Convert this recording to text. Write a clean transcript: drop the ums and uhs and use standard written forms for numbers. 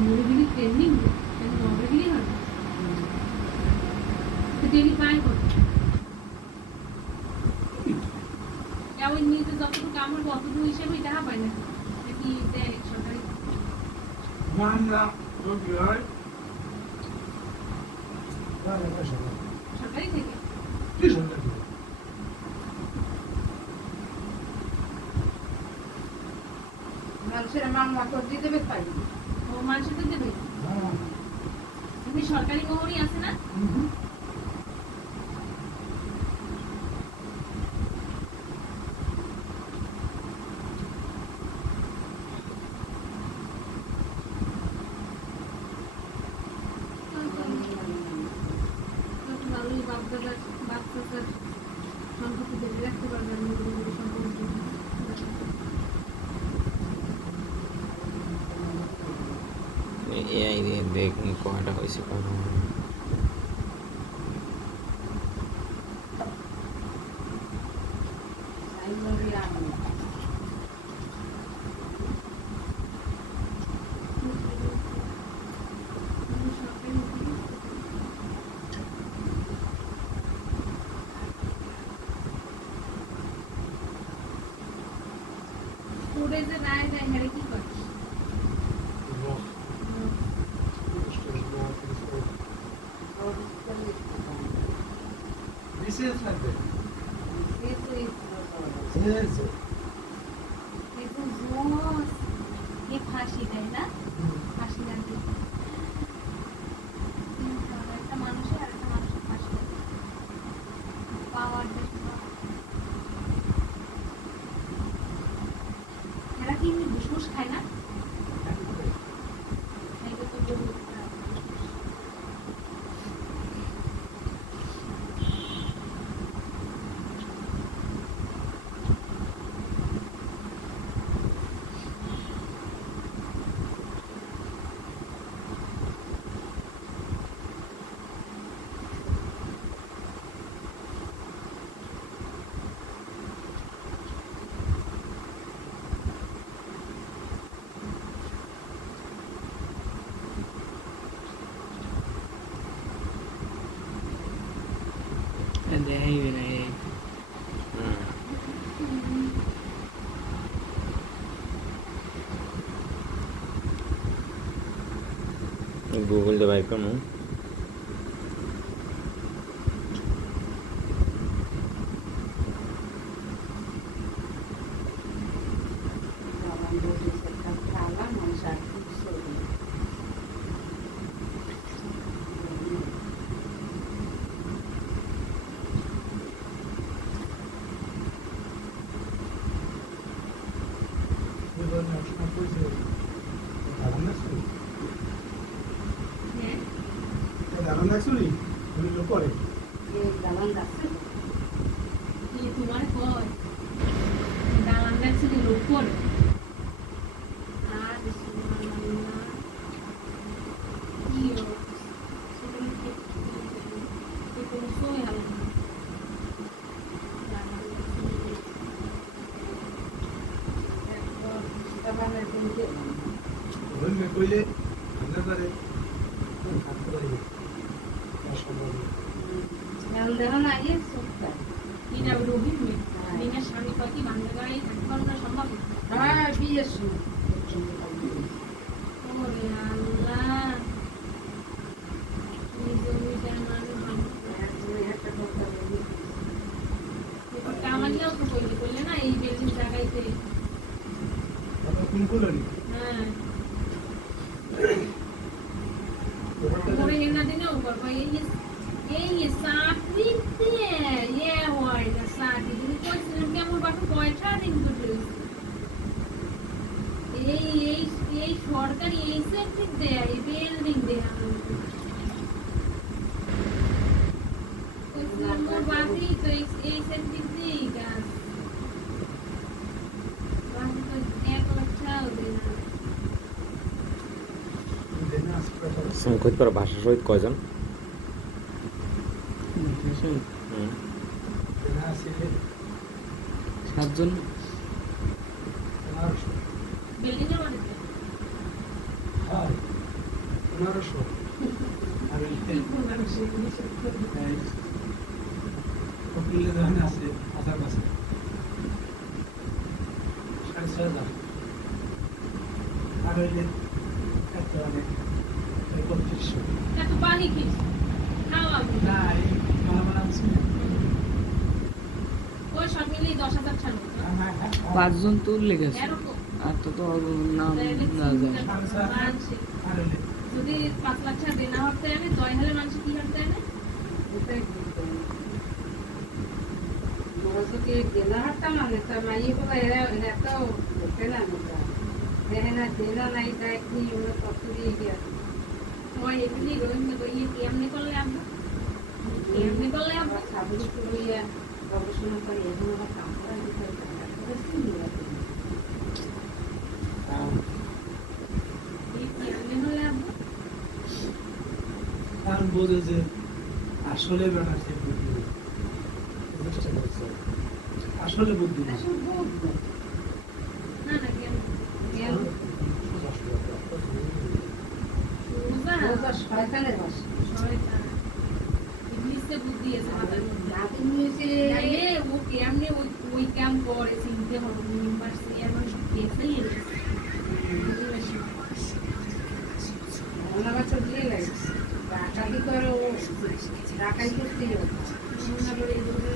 মুরগির ট্রেনিং নরগিরি হয় তো ডেলি পায় কত ওই নিজে যতটুকু কামড় অতটুকু হিসেবে টাকা পায় না নাকি দেয় সরকারি মামলা হয় সরকারি থেকে কি সরকারি মানুষের মামলা তো দিয়ে দেবে পাই ও মানুষের তো দেবে তুমি সরকারি মোহরই আছে না বাচ্চা সম্পত্তি দেবে রাখতে পারবেন সম্পত্তি এআই দিয়ে দেখুন কয়টা হয়েছে কয়টা স্টুডেন্ট যে নাই নাই হেরে কি করে বিশেষ লাগবে ফাঁসি দেয় না ফাঁসি দেয় একটা মানুষের আর একটা মানুষের ফাঁসি দেয় পাওয়ার এরা কি এমনি ঘুষ খায় না এটা তো বহুত দেখাইবে না গুগল দিয়ে বাইর করবো করে তোমার কয় দালান দেখছে লোক করে আর কি কোনো সময় হবে না কইলে আমরা করে থাকতে পারি দেখো না আগে সত্যি এটা রোগীর মেয়ে মেয়ের স্বামী কয় কি বাংলা গাড়ি থাকতে পারো না সম্ভব হ্যাঁ বিয়ের সময় ওরে আল্লাহ জমিটার মানুষ কামালিয়াও তো বললে না এই বিল্ডিং জায়গাইতে হ্যাঁ ওরে এনা দিনেও করবো এই চাকরিতে হয় না চাকরি তুমি কইছিলাম কেমন বাটু পয়সা দিন করতে এই সরকারি এই চাকরি দেয় এই বিল্ডিং দেয় আমার বাকি তো এই চাকরি দিই গাছ বাকি তো 1 লাখ টাকাও দেয় না সংখ্যিত করা ভাষা সহিত কয়জন সাতজন বিল্ডিং এর বাড়িতে 1500 আর কি করলাম সেগুলো সব করে। কপিলে দোকানে আছে হাজার কাছে 6,500 আর ওই যে একটা অনেক 3500 এত পানি খেয়েছি খাওয়া না এই মালা আছে ওই সব মিলিয়ে 10,000 ছাড়ো পাঁচজন তো লেগেছে এরকম আর তো তো নাম না যায় মানছে আর ওই যে যদি 5 লাখ টাকা দেনা হতে আনে 10 হলে মানুষ কি করতে আনে ওটাই করতে হবে। ওরা তো কি গেলা হাঁটতাম না, তা মাইয়ে বলে এরা তো দেখে না মোটা। দেখে না, দেনা নাই, তাই কি ওরা কত দিয়ে গিয়ে ওই এগুলি রোহিঙ্গা গইয়ে কেমনে করলে আব্বা কেমনে করলে আব্বা আবার সাবুক করিয়া গবেষণা করে এখন আবার কাম করা দিতে হবে। এই কেমনে হলে আব্বা কারণ বোঝে যে আসলে বেটা সে বুদ্ধি বুঝতে পারছে আসলে বুদ্ধি না আসলে বুঝবো। না না কেমনে গেল বুঝা ওটা শয়তানের বাসা। শয়তান ইংলিশে বুদ্ধি আছে মাথার মধ্যে নাতি নিয়েছে আরে ও কেমনে ওই কাম করে চিনতে হবে ইউনিভার্সিটি এর মানুষ কেসে ওনার বাচ্চা দিয়ে লাগে। ডাকাতি করে ও ডাকাই করতেই হবে। মনে করে এগুলো